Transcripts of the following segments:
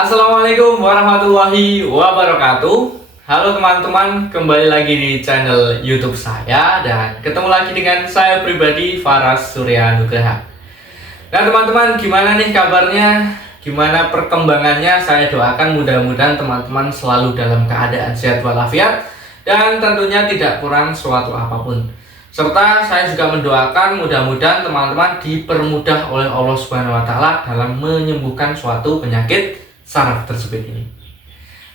Assalamualaikum warahmatullahi wabarakatuh. Halo teman-teman, kembali lagi di channel YouTube saya dan ketemu lagi dengan saya pribadi Faras Surya Nugraha. Nah teman-teman, gimana nih kabarnya? Gimana perkembangannya? Saya doakan mudah-mudahan teman-teman selalu dalam keadaan sehat walafiat dan tentunya tidak kurang suatu apapun. Serta saya juga mendoakan mudah-mudahan teman-teman dipermudah oleh Allah Subhanahu wa taala dalam menyembuhkan suatu penyakit saraf tersebut ini.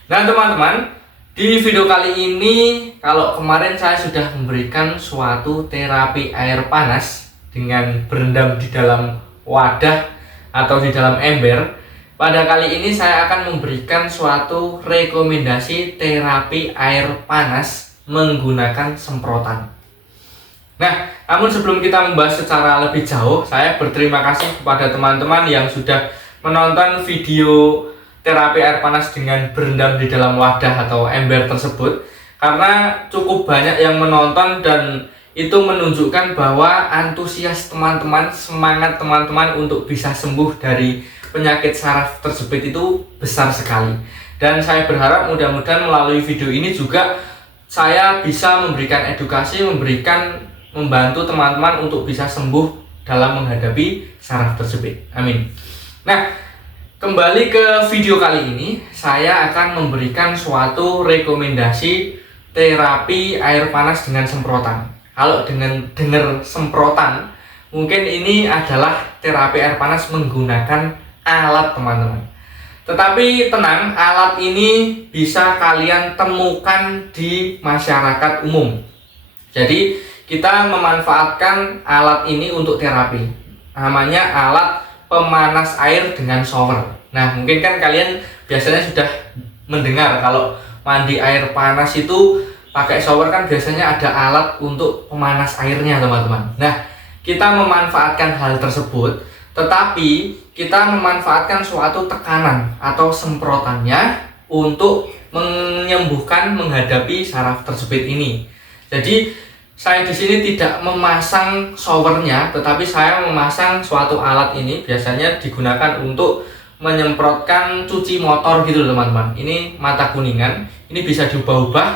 Nah teman-teman, di video kali ini, kalau kemarin saya sudah memberikan suatu terapi air panas dengan berendam di dalam wadah atau di dalam ember, pada kali ini saya akan memberikan suatu rekomendasi terapi air panas menggunakan semprotan. Nah, namun sebelum kita membahas secara lebih jauh, saya berterima kasih kepada teman-teman yang sudah menonton video terapi air panas dengan berendam di dalam wadah atau ember tersebut, karena cukup banyak yang menonton dan itu menunjukkan bahwa antusias teman-teman, semangat teman-teman untuk bisa sembuh dari penyakit saraf tersebut itu besar sekali. Dan saya berharap mudah-mudahan melalui video ini juga saya bisa memberikan edukasi, membantu teman-teman untuk bisa sembuh dalam menghadapi saraf tersebut. Amin. Nah, kembali ke video kali ini, saya akan memberikan suatu rekomendasi terapi air panas dengan semprotan. Kalau dengan dengar semprotan, mungkin ini adalah terapi air panas menggunakan alat teman-teman. Tetapi tenang, alat ini bisa kalian temukan di masyarakat umum. Jadi kita memanfaatkan alat ini untuk terapi. Namanya alat pemanas air dengan shower. Nah, mungkin kan kalian biasanya sudah mendengar kalau mandi air panas itu pakai shower, kan biasanya ada alat untuk pemanas airnya, teman-teman. Nah, kita memanfaatkan hal tersebut, tetapi kita memanfaatkan suatu tekanan atau semprotannya untuk menyembuhkan menghadapi saraf tersebut ini. Jadi saya di sini tidak memasang showernya, tetapi saya memasang suatu alat ini biasanya digunakan untuk menyemprotkan cuci motor gitu teman-teman. Ini mata kuningan, ini bisa diubah-ubah,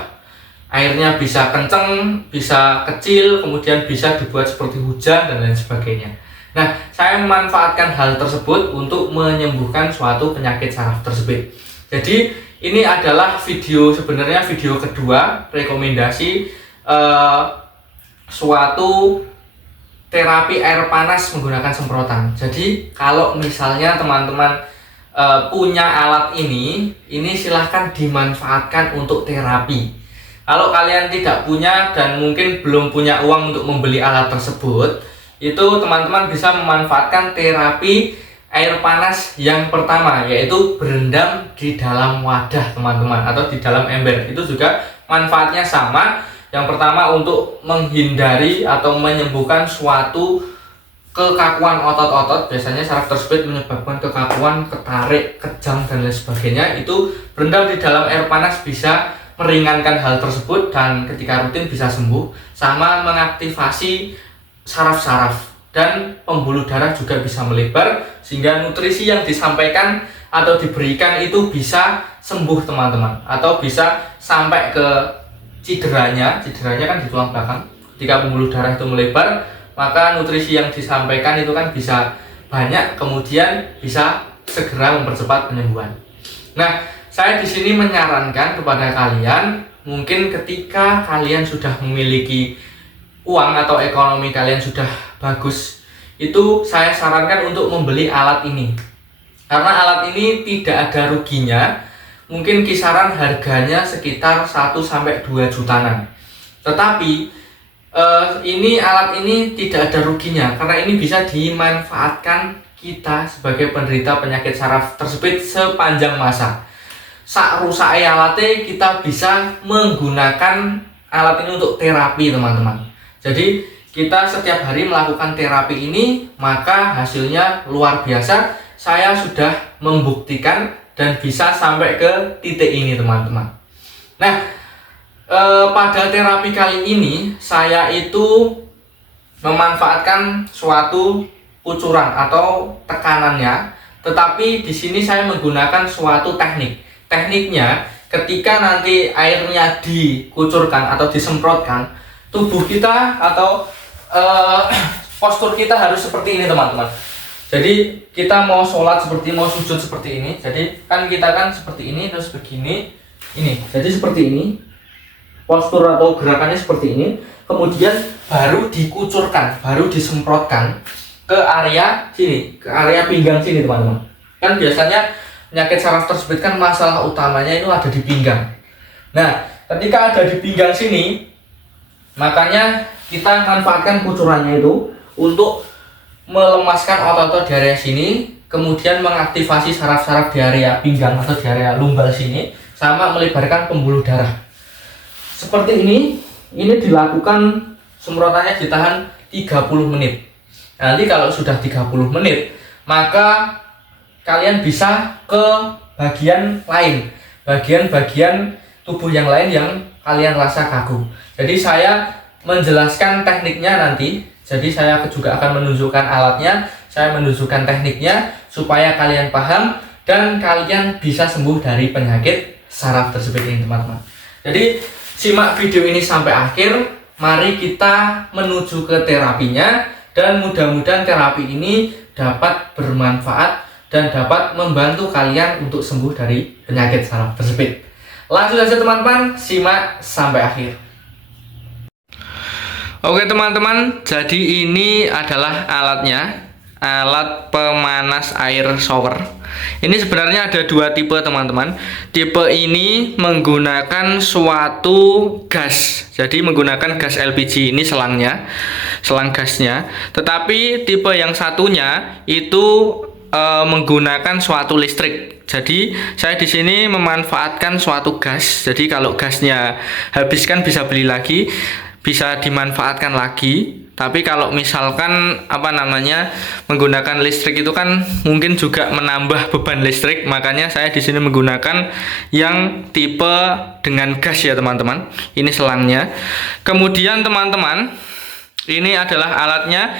airnya bisa kenceng, bisa kecil, kemudian bisa dibuat seperti hujan dan lain sebagainya. Nah, saya memanfaatkan hal tersebut untuk menyembuhkan suatu penyakit saraf tersebut. Jadi ini adalah sebenarnya video kedua rekomendasi suatu terapi air panas menggunakan semprotan. Jadi kalau misalnya teman-teman punya alat ini silahkan dimanfaatkan untuk terapi. Kalau kalian tidak punya dan mungkin belum punya uang untuk membeli alat tersebut, itu teman-teman bisa memanfaatkan terapi air panas yang pertama, yaitu berendam di dalam wadah teman-teman atau di dalam ember. Itu juga manfaatnya sama. Yang pertama untuk menghindari atau menyembuhkan suatu kekakuan otot-otot. Biasanya saraf tersebut menyebabkan kekakuan, ketarik, kejang dan lain sebagainya. Itu berendam di dalam air panas bisa meringankan hal tersebut dan ketika rutin bisa sembuh. Sama mengaktifasi saraf-saraf dan pembuluh darah juga bisa melebar sehingga nutrisi yang disampaikan atau diberikan itu bisa sembuh teman-teman, atau bisa sampai ke cederanya kan di tulang belakang. Ketika pembuluh darah itu melebar, maka nutrisi yang disampaikan itu kan bisa banyak, kemudian bisa segera mempercepat penyembuhan. Nah, saya di sini menyarankan kepada kalian, mungkin ketika kalian sudah memiliki uang atau ekonomi kalian sudah bagus, itu saya sarankan untuk membeli alat ini. Karena alat ini tidak ada ruginya. Mungkin kisaran harganya sekitar 1-2 jutaan. Tetapi alat ini tidak ada ruginya, karena ini bisa dimanfaatkan kita sebagai penderita penyakit saraf tersebut sepanjang masa. Sak rusak alatnya kita bisa menggunakan alat ini untuk terapi teman-teman. Jadi kita setiap hari melakukan terapi ini, maka hasilnya luar biasa. Saya sudah membuktikan dan bisa sampai ke titik ini teman-teman. Nah, pada terapi kali ini saya itu memanfaatkan suatu kucuran atau tekanannya Tetapi di sini saya menggunakan suatu teknik. Tekniknya ketika nanti airnya dikucurkan atau disemprotkan, tubuh kita atau postur kita harus seperti ini teman-teman. Jadi kita mau sholat seperti, mau sujud seperti ini. Jadi kan kita kan seperti ini, terus begini, ini. Jadi seperti ini, postur atau gerakannya seperti ini. Kemudian baru dikucurkan, baru disemprotkan ke area sini, ke area pinggang sini teman-teman. Kan biasanya penyakit saraf tersebut kan masalah utamanya itu ada di pinggang. Nah, ketika ada di pinggang sini, makanya kita manfaatkan kucurannya itu untuk melemaskan otot-otot di area sini, kemudian mengaktifasi saraf-saraf di area pinggang atau di area lumbal sini, sama melebarkan pembuluh darah. Seperti ini dilakukan semprotannya ditahan 30 menit. Nanti kalau sudah 30 menit, maka kalian bisa ke bagian lain, bagian-bagian tubuh yang lain yang kalian rasa kaku. Jadi saya menjelaskan tekniknya nanti. Jadi saya juga akan menunjukkan alatnya, saya menunjukkan tekniknya supaya kalian paham dan kalian bisa sembuh dari penyakit saraf tersebut ini teman-teman. Jadi simak video ini sampai akhir, mari kita menuju ke terapinya dan mudah-mudahan terapi ini dapat bermanfaat dan dapat membantu kalian untuk sembuh dari penyakit saraf tersebut. Langsung saja teman-teman, simak sampai akhir. Oke teman-teman, jadi ini adalah alatnya, alat pemanas air shower. Ini sebenarnya ada dua tipe teman-teman. Tipe ini menggunakan suatu gas, jadi menggunakan gas LPG, ini selangnya, selang gasnya. Tetapi tipe yang satunya itu menggunakan suatu listrik. Jadi saya di sini memanfaatkan suatu gas. Jadi kalau gasnya habis kan bisa beli lagi, bisa dimanfaatkan lagi. Tapi kalau misalkan menggunakan listrik itu kan mungkin juga menambah beban listrik, makanya saya di sini menggunakan yang tipe dengan gas ya teman-teman. Ini selangnya. Kemudian teman-teman, ini adalah alatnya.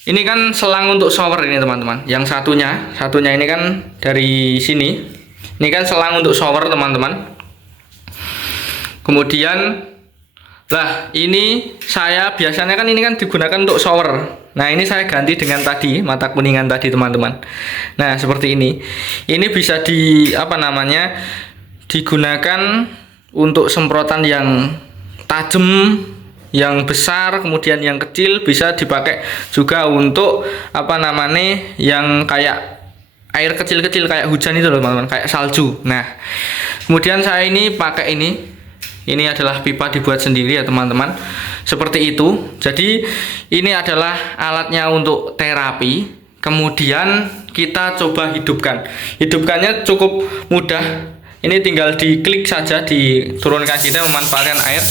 Ini kan selang untuk shower ini teman-teman. Yang satunya ini kan dari sini. Ini kan selang untuk shower teman-teman. Kemudian ini saya biasanya kan ini kan digunakan untuk shower. Nah, ini saya ganti dengan tadi mata kuningan tadi teman-teman. Nah, seperti ini. Ini bisa digunakan untuk semprotan yang tajam, yang besar, kemudian yang kecil, bisa dipakai juga untuk yang kayak air kecil-kecil kayak hujan itu loh teman-teman, kayak salju. Nah, kemudian saya ini pakai ini. Ini adalah pipa dibuat sendiri ya teman-teman. Seperti itu. Jadi ini adalah alatnya untuk terapi. Kemudian kita coba hidupkan. Hidupkannya cukup mudah. Ini tinggal diklik saja, diturunkan, kita memanfaatkan air.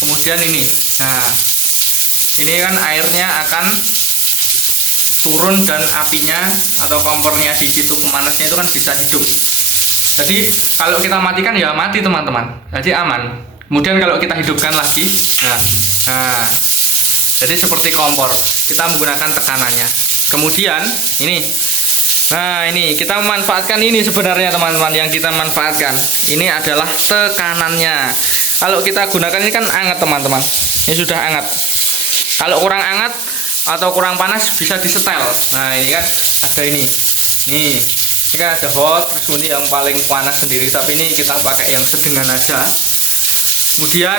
Kemudian ini. Nah, ini kan airnya akan turun dan apinya atau kompornya di situ pemanasnya itu kan bisa hidup. Jadi kalau kita matikan ya mati teman-teman. Jadi aman. Kemudian kalau kita hidupkan lagi, nah, jadi seperti kompor, kita menggunakan tekanannya. Kemudian ini, ini kita memanfaatkan ini sebenarnya teman-teman, yang kita manfaatkan ini adalah tekanannya. Kalau kita gunakan ini kan hangat teman-teman, ini sudah hangat. Kalau kurang hangat atau kurang panas bisa disetel. Nah ini kan ada ini kan ada hot, terus ini yang paling panas sendiri, tapi ini kita pakai yang sedengan aja. Kemudian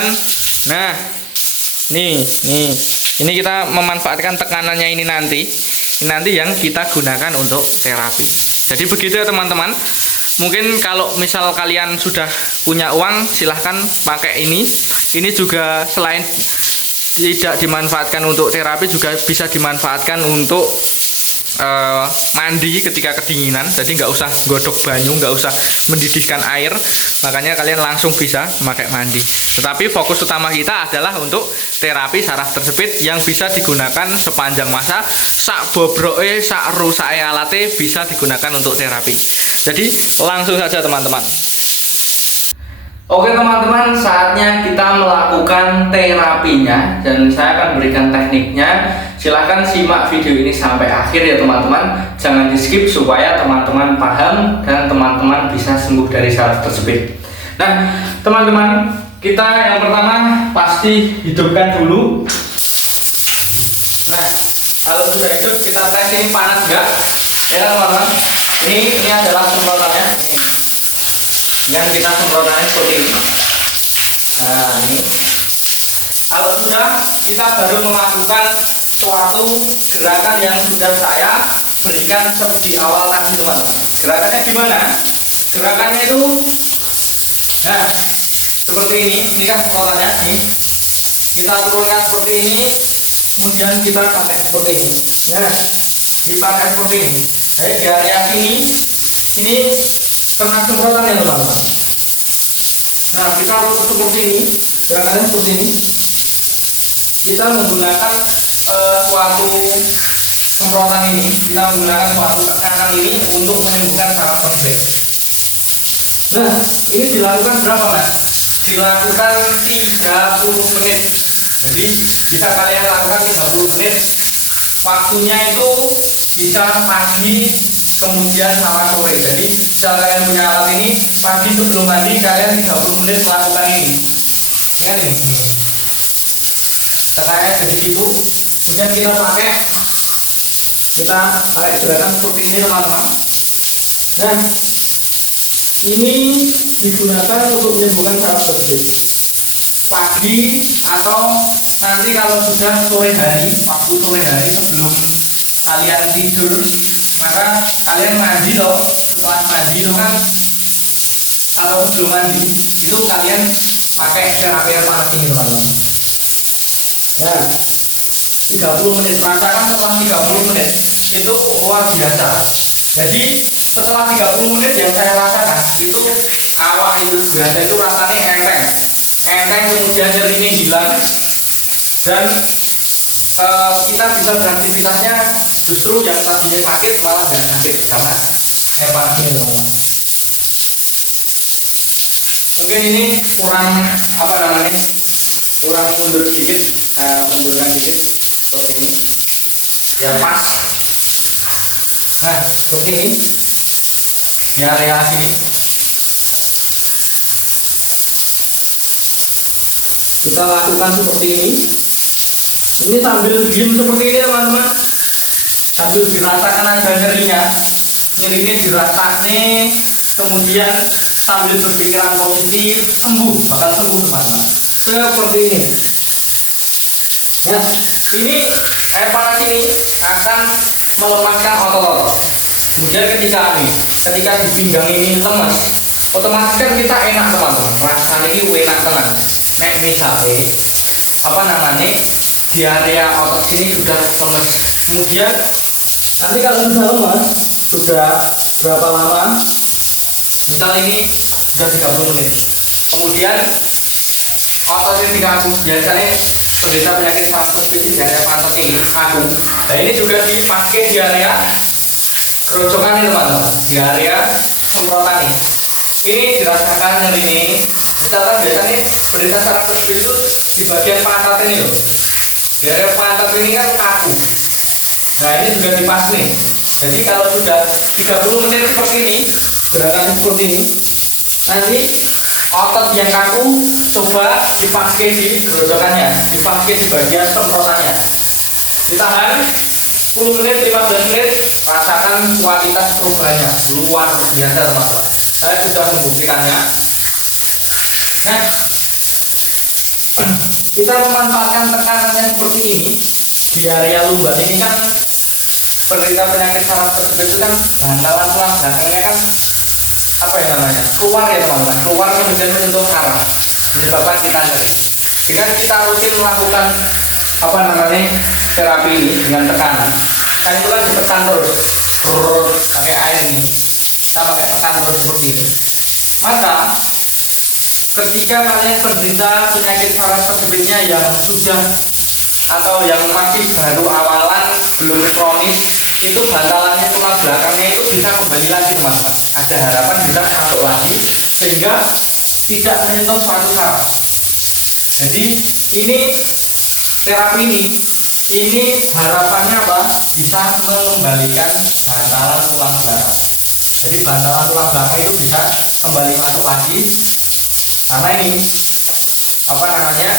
ini kita memanfaatkan tekanannya ini nanti yang kita gunakan untuk terapi. Jadi begitu ya teman-teman. Mungkin kalau misal kalian sudah punya uang, silahkan pakai ini. Ini juga selain tidak dimanfaatkan untuk terapi, juga bisa dimanfaatkan untuk mandi ketika kedinginan. Jadi nggak usah godok banyu, nggak usah mendidihkan air, makanya kalian langsung bisa memakai mandi. Tetapi fokus utama kita adalah untuk terapi saraf tersebut yang bisa digunakan sepanjang masa. Sak bobroke, sak rusake alate bisa digunakan untuk terapi. Jadi langsung saja teman-teman. Oke teman-teman, saatnya kita melakukan terapinya dan saya akan berikan tekniknya. Silahkan simak video ini sampai akhir ya teman-teman. Jangan di skip supaya teman-teman paham dan teman-teman bisa sembuh dari saraf tersebut. Nah teman-teman, kita yang pertama pasti hidupkan dulu. Nah kalau sudah hidup kita tes ini panas enggak ya teman-teman. Ini adalah semprotannya ini. Yang kita semprotannya seperti ini. Nah ini kalau sudah, kita baru melakukan suatu gerakan yang sudah saya berikan seperti awal tadi teman-teman. Gerakannya gimana? Gerakannya itu nah seperti ini kan semprotannya ini. Kita turunkan seperti ini, kemudian kita pakai seperti ini. Nah dipakai seperti ini. Jadi di area sini ini kena semprotannya teman-teman. Nah kita harus seperti ini, gerakannya seperti ini. Kita menggunakan suatu semprotan ini, kita menggunakan suatu tekanan ini untuk menyembuhkan saraf tersebut. Nah ini dilakukan berapa mas? Dilakukan 30 menit. Jadi bisa kalian lakukan 30 menit. Waktunya itu bisa pagi kemudian sama sore. Jadi jika kalian punya alat ini, pagi sebelum mandi kalian 30 menit melakukan ini. Ingat ini. Tekannya jadi gitu. Kemudian kita pakai gerakan seperti ini teman-teman. Nah ini digunakan untuk menyembuhkan saraf tersebut. Pagi atau nanti kalau sudah sore hari, waktu sore hari sebelum kalian tidur, maka kalian mandi loh. Setelah mandi itu kan atau sebelum mandi itu kalian pakai terapi air panas ini teman-teman. Nah 30 menit, rasakan setelah 30 menit itu luar biasa. Jadi setelah 30 menit yang saya rasakan itu awak itu berada itu rasanya enteng kemudian nyeri ini hilang dan kita bisa beraktivitasnya justru yang tadinya sakit malah nggak sakit karena air panas ini teman-teman. Mungkin ini kurang kurang mundur sedikit, saya mundurkan sedikit seperti ini biar pas. Nah seperti ini di area sini kita lakukan seperti ini. Ini sambil diem seperti ini teman-teman, sambil dirasakan aja nyerinya dirasakan, kemudian sambil berpikiran positif, bakal sembuh teman-teman. Seperti ini. Nah ini air panas ini akan melepaskan otot-otot. Kemudian ketika di pinggang ini lemas, otomatis kan kita enak teman-teman, rasanya ini enak tenang. Nek misalnya di area otot sini sudah lemas, kemudian nanti kalau sudah lemas, sudah berapa lama, misal ini sudah 30 menit, kemudian otot ini diganggu, biasanya penderita penyakit saraf tersebut di area pantat ini aku. Nah ini juga dipakai di area kerocokan ini teman-teman, di area semprotan ini dirasakan nyeri ini. Misalkan biasanya penderita saraf tersebut itu di bagian pantat ini loh, di area pantat ini kan kaku. Nah ini juga dipas nih. Jadi kalau sudah 30 menit seperti ini, gerakan seperti ini, nanti otot yang kaku coba dipakai di gerojokannya, dipakai di bagian semprotannya. Ditahan 10 menit, 15 menit, rasakan kualitas perubahannya luar biasa teman-teman. Saya sudah membuktikannya. Nah kita memanfaatkan tekanannya seperti ini di area lumbar ini kan penderita penyakit saraf tersebut itu kan bantalan tulang belakangnya kan keluar ya teman-teman, keluar kemudian menyentuh saraf menyebabkan kita nyeri. Jika kita rutin melakukan terapi ini dengan tekanan, kan itu kan ditekan terus pakai air ini, kita pakai tekan terus seperti ini. Maka ketika kalian penderita penyakit saraf tersebutnya yang sudah atau yang masih baru awalan belum kronis, itu bantalannya tulang belakangnya itu bisa kembali lagi teman-teman. Ada harapan bisa masuk lagi sehingga tidak menyentuh suatu saraf. Jadi ini terapi ini harapannya apa? Bisa mengembalikan bantalan tulang belakang. Jadi bantalan tulang belakang itu bisa kembali masuk lagi, karena ini apa namanya,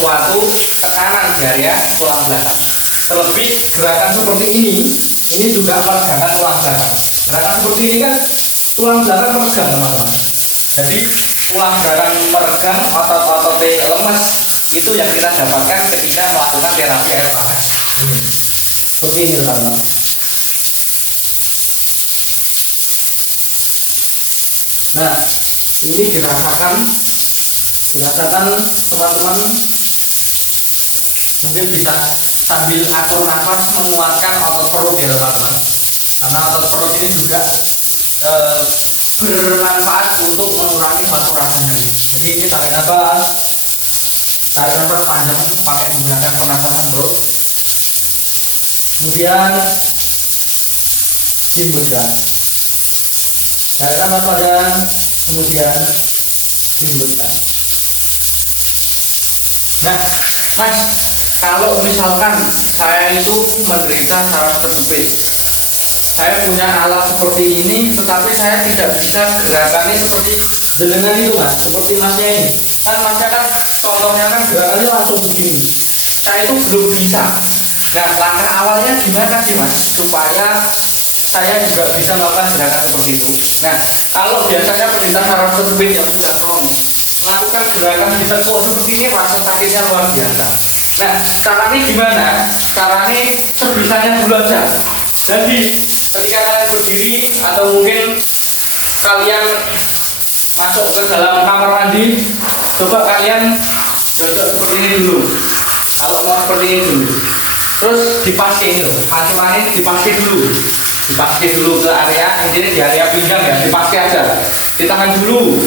suatu tekanan di area tulang belakang. Terlebih gerakan seperti ini juga meregangkan tulang belakang. Gerakan seperti ini kan tulang belakang meregang, teman-teman. Jadi tulang belakang meregang, otot-otot lemas, itu yang kita dapatkan ketika melakukan terapi air panas. Seperti ini, teman-teman. Nah, ini dirasakan teman-teman, mungkin bisa sambil atur nafas menguatkan otot perut ya teman-teman, karena otot perut ini juga bermanfaat untuk mengurangi suatu rasa nyeri. Jadi ini tarik nafas panjang pakai menggunakan pernafasan perut, kemudian hembuskan, tarik nafas panjang, kemudian hembuskan. Nah, Mas, kalau misalkan saya itu menderita saraf kejepit, saya punya alat seperti ini, tetapi saya tidak bisa gerakannya seperti jenengan itu, Mas, seperti Masnya ini. Kan Masnya kan contohnya kan gerakannya langsung begini. Saya itu belum bisa. Nah, langkah awalnya gimana sih, Mas, supaya saya juga bisa melakukan gerakan seperti itu? Nah, kalau biasanya penderita saraf kejepit yang sudah kronis melakukan gerakan bisa kok seperti ini, rasa sakitnya luar biasa. Nah, caranya gimana? Caranya sebisanya dulu aja. Jadi ketika kalian berdiri atau mungkin kalian masuk ke dalam kamar mandi, coba kalian duduk seperti ini dulu. Kalau mau seperti ini dulu, terus dipakai itu, panculannya dipakai dulu ke area, intinya di area pinggang ya, dipakai aja. Ditahan dulu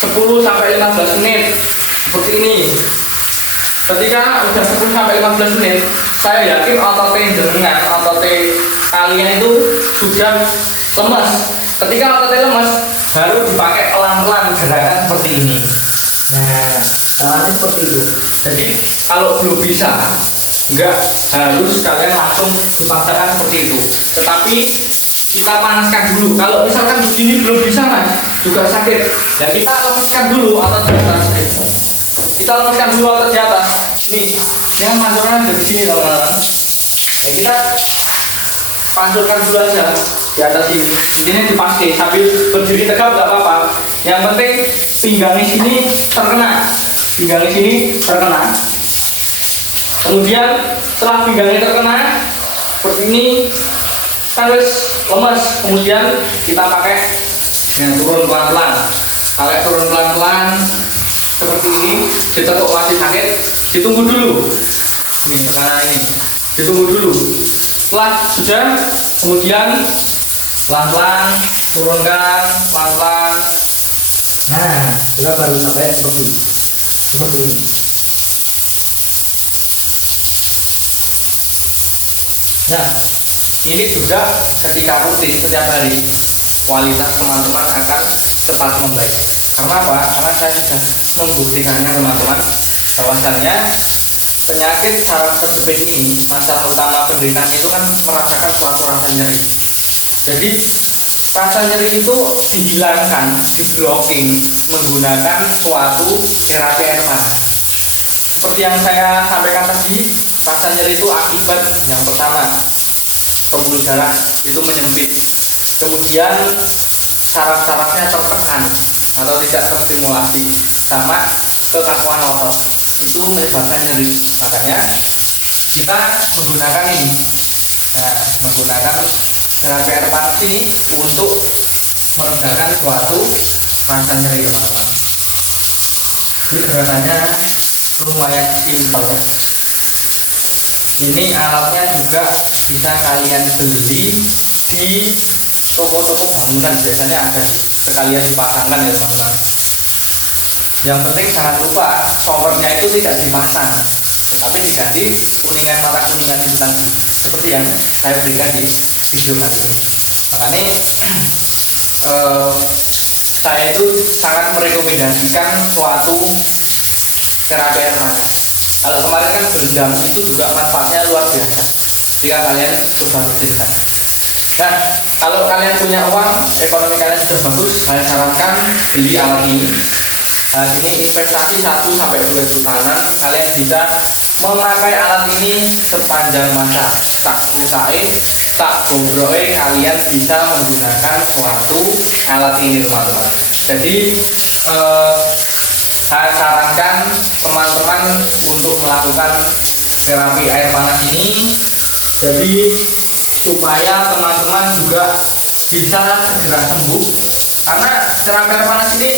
10-15 menit seperti ini. Ketika udah 10-15 menit, saya yakin otot jenengan, otot kalian itu sudah lemas. Ketika ototnya lemas, baru dipakai pelan-pelan gerakan seperti ini. Nah, caranya seperti itu. Jadi kalau belum bisa, nggak harus kalian langsung dipaksakan seperti itu. Tetapi kita panaskan dulu. Kalau misalkan begini belum bisa, Mas, juga sakit. Ya kita lemeskan dulu otot di atas. Kita lemeskan dulu otot di atas. Nih, yang pancuran dari sini, teman-teman. Ya kita pancurkan dulu aja di atas ini. Intinya dipakai sambil berdiri tegap nggak apa-apa. Yang penting pinggangnya sini terkena. Kemudian setelah pinggangnya terkena seperti ini, kan harus lemas. Kemudian kita pakai yang turun pelan-pelan. Seperti ini, ditekuk masih sakit, ditunggu dulu. Nih, mana ini? Ditunggu dulu. Setelah sudah, kemudian pelan-pelan turunkan, pelan-pelan. Nah, kita baru sampai seperti ini. Nah, ini juga ketika rutin setiap hari, kualitas teman-teman akan cepat membaik. Karena apa? Karena saya sudah membuktikannya, teman-teman, bahwasannya penyakit saraf kejepit ini, masalah utama penderitanya itu kan merasakan suatu rasa nyeri. Jadi rasa nyeri itu dihilangkan, diblocking menggunakan suatu terapi air panas. Seperti yang saya sampaikan tadi, rasa nyeri itu akibat yang pertama, pembuluh darah itu menyempit, kemudian saraf-sarafnya tertekan atau tidak terstimulasi, sama kekakuan otot, itu menyebabkan nyeri. Makanya kita menggunakan ini, menggunakan terapi air panas ini untuk meredakan suatu rasa nyeri, teman-teman. Jadi gerakannya lumayan simpel. Ini alatnya juga bisa kalian beli di toko-toko bangunan, biasanya ada sekalian dipasangkan ya, teman-teman. Yang penting jangan lupa showernya itu tidak dipasang, tetapi diganti kuningan mata kuningan itu tadi, seperti yang saya berikan di video kali ini. Makanya saya itu sangat merekomendasikan suatu terapi air panas. Kalau kemarin kan berendam itu juga manfaatnya luar biasa jika kalian coba rutinkan. Nah, kalau kalian punya uang, ekonomi kalian sudah bagus, saya sarankan beli alat ini. Nah, ini investasi 1 sampai 2 jutaan, kalian bisa memakai alat ini sepanjang masa. Tak rusain, tak bobroi, kalian bisa menggunakan suatu alat ini, teman-teman. Jadi saya sarankan teman-teman untuk melakukan terapi air panas ini, jadi supaya teman-teman juga bisa segera sembuh. Karena terapi air panas ini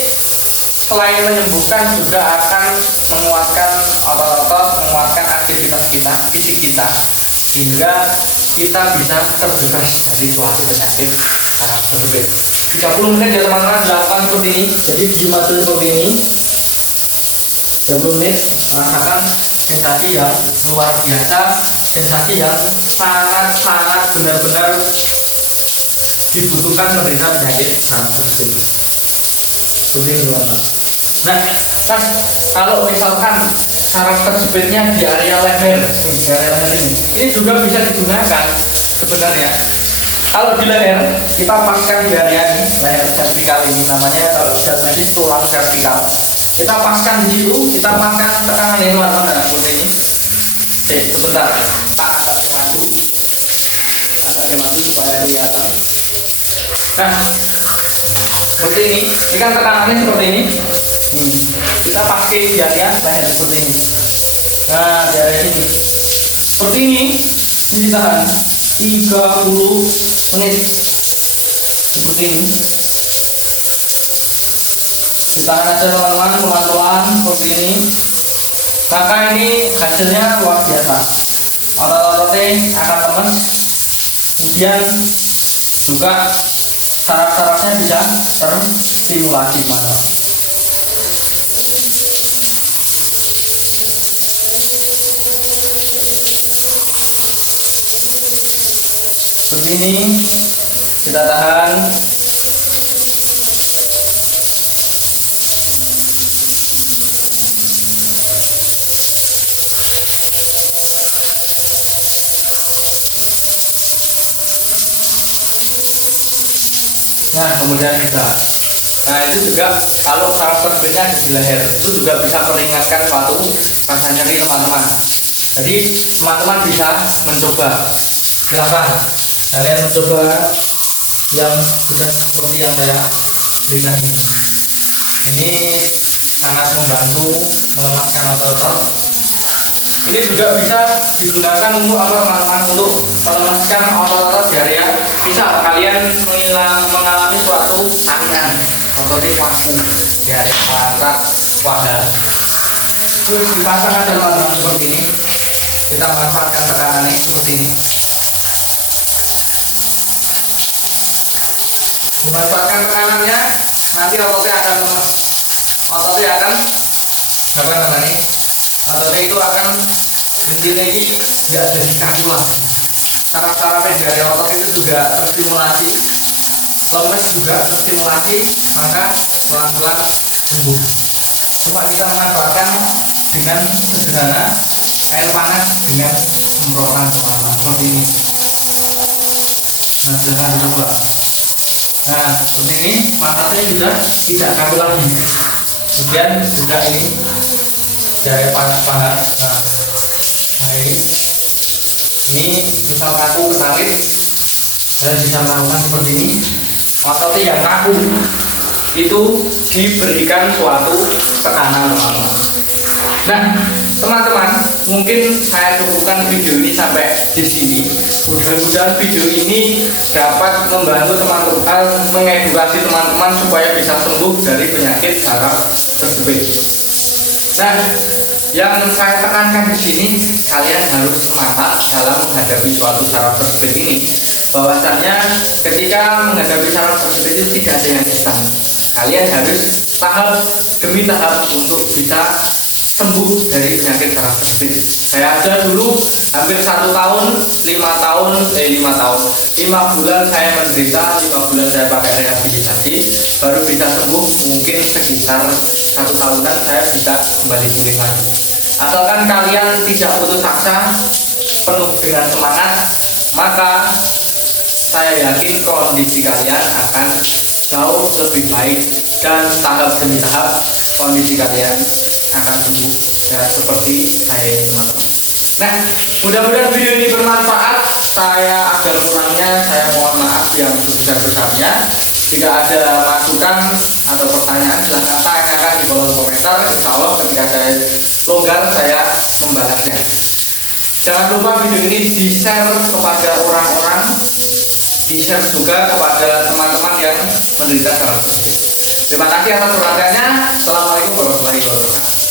selain menyembuhkan juga akan menguatkan otot-otot, menguatkan aktivitas kita, fisik kita, sehingga kita bisa terbebas dari suatu penyakit saraf tersebut. 30 menit ya teman-teman, dilakukan seperti ini. Jadi dijumat seperti ini 30 menit, rasakan sensasi yang luar biasa, sensasi yang sangat benar-benar dibutuhkan penderita penyakit saraf tersebut. Seperti ini teman-teman. Nah, kalau misalkan saraf tersebutnya di area leher, di area leher ini juga bisa digunakan sebenarnya. Kalau di leher, kita paskan di area ini, leher vertikal ini namanya, kalau di tulang vertikal. Kita paskan di situ, kita paskan tekanan ini teman-teman, seperti ini. Oke, sebentar, agaknya maju supaya kelihatan. Nah, seperti ini kan tekanannya seperti ini. Kita pakai di area leher seperti ini. Nah, di area ini seperti ini ditahan 30 menit seperti ini. Ditahan aja teman-teman, pelan-pelan seperti ini. Maka ini hasilnya luar biasa. Otot-ototnya akan lemes, kemudian juga saraf-sarafnya bisa terstimulasi teman-teman. Seperti ini, kita tahan. Nah, kemudian kita, nah itu juga kalau saraf tersebutnya ada di leher, itu juga bisa meringankan suatu rasa nyeri teman-teman. Jadi teman-teman bisa mencoba, silakan kalian mencoba yang sudah seperti yang saya berikan ini. Ini sangat membantu melemahkan otot-otot. Ini juga bisa digunakan untuk apa teman-teman, untuk melemaskan otot-otot di area. Misal kalian mengalami suatu tarian otot wahmu, ya mantap, wadah. Terus dipasang aja teman-teman seperti ini. Kita manfaatkan tekanan ini seperti ini. Dimanfaatkan tekanannya, nanti ototnya akan lemas. Ototnya akan apa namanya? Ototnya itu akan intinya ini tidak jadi kaku lagi. Saraf-sarafnya dari otot itu juga terstimulasi, lemes juga terstimulasi, maka pelan-pelan sembuh. Cuma kita memanfaatkan dengan sederhana air panas dengan semprotan teman-teman seperti ini. Nah, silahkan dicoba. Nah, seperti ini panasnya sudah tidak kaku lagi. Kemudian juga ini dari panas paha. Nah, ini misal kaku ketarik, kalian bisa melakukan seperti ini. Ototnya yang kaku itu diberikan suatu tekanan teman-teman. Nah, teman-teman, mungkin saya cukupkan video ini sampai di sini. Mudah-mudahan video ini dapat membantu teman-teman, mengedukasi teman-teman supaya bisa sembuh dari penyakit saraf tersebut. Nah, yang saya tekankan di sini, kalian harus semangat dalam menghadapi suatu saraf tersebut ini. Bahwasanya ketika menghadapi saraf tersebut itu tidak ada yang instan. Kalian harus tahap demi tahap untuk bisa sembuh dari penyakit saraf tersebut. Saya aja dulu hampir 1 tahun, 5 tahun, 5 bulan saya menderita, 5 bulan saya pakai rehabilitasi, baru bisa sembuh. Mungkin sekitar 1 tahunan saya bisa kembali pulih lagi. Asalkan kalian tidak putus asa, penuh dengan semangat, maka saya yakin kondisi kalian akan jauh lebih baik dan tahap demi tahap kondisi kalian akan sembuh ya, seperti saya ini, teman-teman. Nah, mudah-mudahan video ini bermanfaat. Saya agak kurangnya saya mohon maaf yang sebesar-besarnya. Jika ada masukan atau pertanyaan, silahkan tanyakan di kolom komentar. Insya Allah ketika saya longgar saya membahasnya. Jangan lupa video ini di-share kepada orang-orang, di-share juga kepada teman-teman yang menderita karakter tersebut. Terima kasih atas perhatiannya. Assalamualaikum warahmatullahi wabarakatuh.